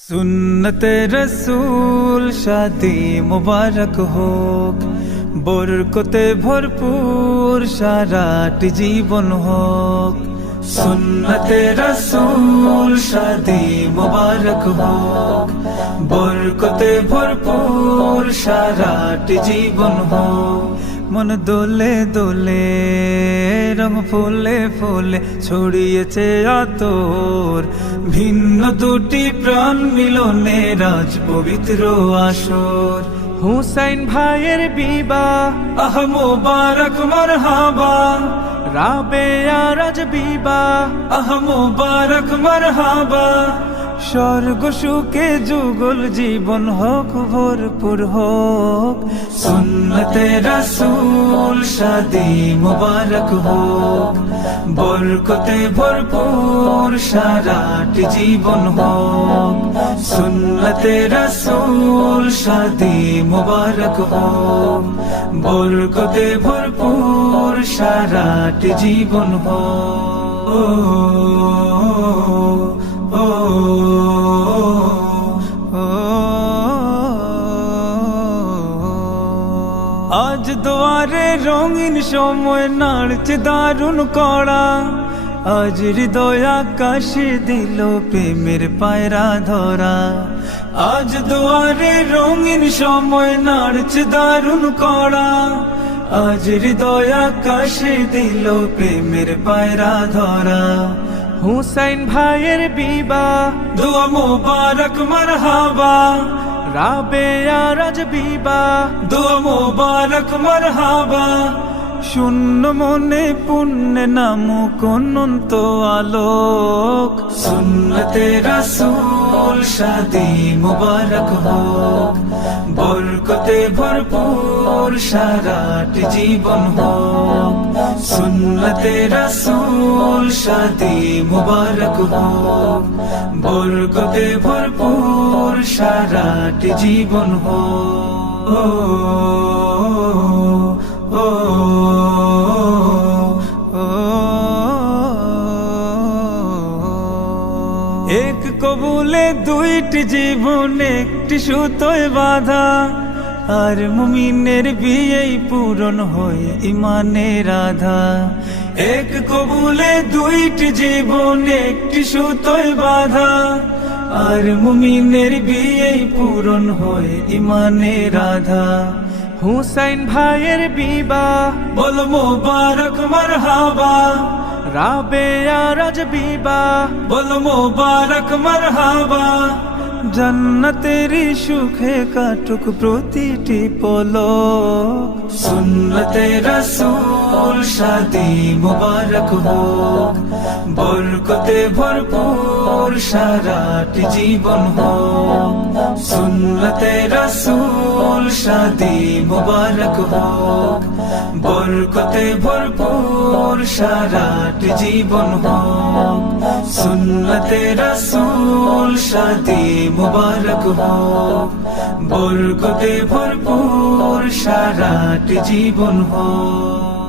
सुन्नते रसूल शादी मुबारक होक, बरकते भरपूर साराटी जीवन होक। सुन्नते रसूल शादी मुबारक होक, बरकते भरपूर साराटी जीवन होक। मन दोले दोले रंग ফুলে ফুলে ছড়িয়েছে আতর, ভিন্ন দুটি প্রাণ মিলনে রাজ পবিত্র আসর। হুসাইন ভাইয়ের বিবাহ আহ মোবারক মারহাবা, রাবেয়া রাজ বিবাহ আহ মোবারক মারহাবা। স্বর্গ সুখে যুগল জীবন হোক ভরপুর হোক। সুন্নতে রাসূল শাদি মুবারক হোক, বরকতে ভরপুর সারাটি জীবন হোক। সুন্নতে রাসূল শাদি মুবারক হোক, বরকতে ভরপুর সারাটি জীবন হোক। আজ দুয়ারে রঙিন সময় নাড়ছে দারুণ কড়া, আজ হৃদয় আকাশে দিল প্রেমের পায়রা ধরা। আজ দুয়ারে রঙিন সময় নাড়ছে দারুণ কড়া, আজ হৃদয় আকাশে দিল প্রেমের পায়রা ধরা। হুসাইন ভাইয়ের বিবাহ দুয়া মুবারক মারহাবা, রাবেয়া রাজ বিবাহ দুয়া মুবারক মারহাবা। শূন্য মনে পুণ্যে নামুক অনন্ত আলোক। সুন্নতে রাসূল শাদি মুবারক হোক, বরকতে ভরপুর সারাটি জীবন হোক। সুন্নতে রাসূল শাদি মুবারক হোক, বরকতে ভরপুর সারাটি জীবন হোক। এক কবুলে দুইটি জীবন একটি সুতোয় বাঁধা, আর মুমিনের বিয়েই পূরণ হয় ইমানের আধা। এক কবুলে দুইটি জীবন একটি সুতোয় বাঁধা, আর মুমিনের বিয়েই পূরণ হয় ইমানের আধা। হুসাইন ভাইয়ের বিবাহ বল মুবারক মারহাবা, রাবেয়া রাজ বিবাহ বল মুবারক মারহাবা। জান্নাতেরি সুখে কাটুক প্রতিটি পলক। সুন্নতে রাসূল শাদি মুবারক হোক, বরকতে ভরপুর সারাটি জীবন হোক। সুন্নতে রাসূল শাদি মুবারক হোক, বরকতে ভরপুর সারাটি জীবন হোক। সুন্নতে রাসূল শাদি মুবারক হোক, বরকতে ভরপুর সারাটি জীবন হোক।